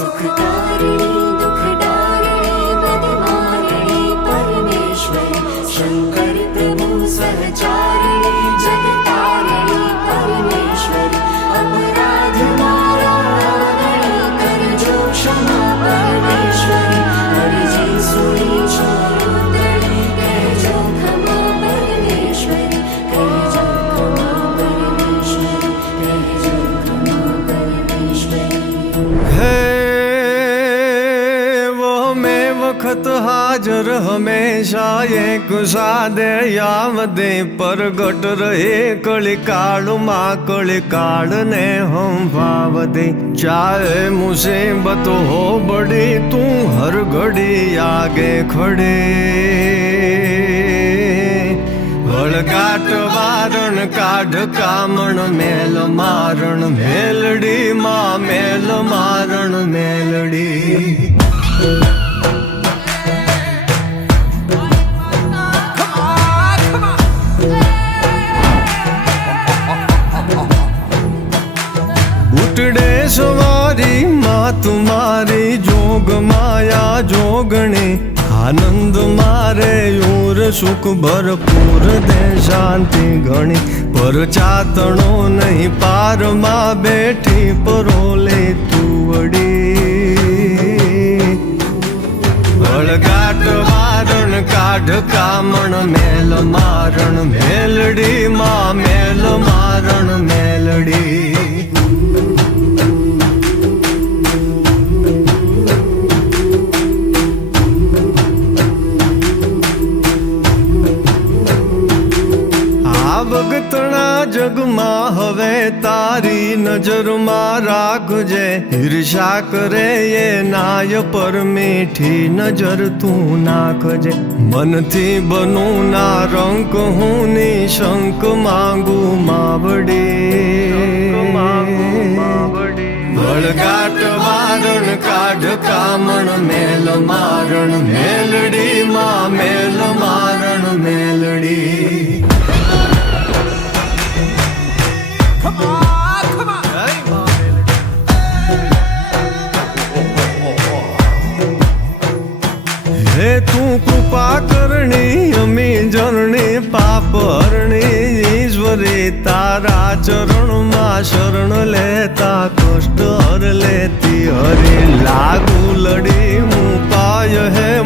सुखकारिणी दुखदारिणी बदमारिणी परमेश्वरी शंकर प्रभु सहचारिणी जगतारिणी परमेश्वरी अपराध मारागणी कर जो क्षमा परमेश्वरी हरिजी सुनी छोरुदड़ी कह जो क्षमा परमेश्वरी कह जो क्षमा परमेश्वरी कह जो क्षमा परमेश्वरी वक्त हाजर हमेशा एक सादे यावदे परगट रहे कली काल माँ कली काल ने हम भावदे चाहे मुसीबत हो बड़ी तू हर घड़ी आगे खड़े वळगाट वारण काढ कामण मेल मारण मेलडी माँ मेल मारण मेलडी उठड़े सवारी माँ तुम्हारी जोग माया जोगणी आनंद मारे यूर सुख भरपूर दे शांति घणी पर चातणो नहीं पार माँ बैठी परोले तू वड़ी वळगाट वारण काढ कामण मेल मारण मेलडी माँ मेल मारण मेलडी भगतना जगमा हवे तारी नजर मां राखजे ईर्षा करे ये नाय पर मीठी नजर तू नाखजे मन थी बनू ना रंक हूँ निशंक मांगू मावड़ी वळगाट वारण काढ कामण मेल मारण मेलडी माँ मेल मारण मेलडी हे तू कृपा करणी अमी जरणी पाप हरणी ईश्वरी तारा चरण मा शरण लेता कष्ट हर लेती हरी लागू लड़ी मुपाय है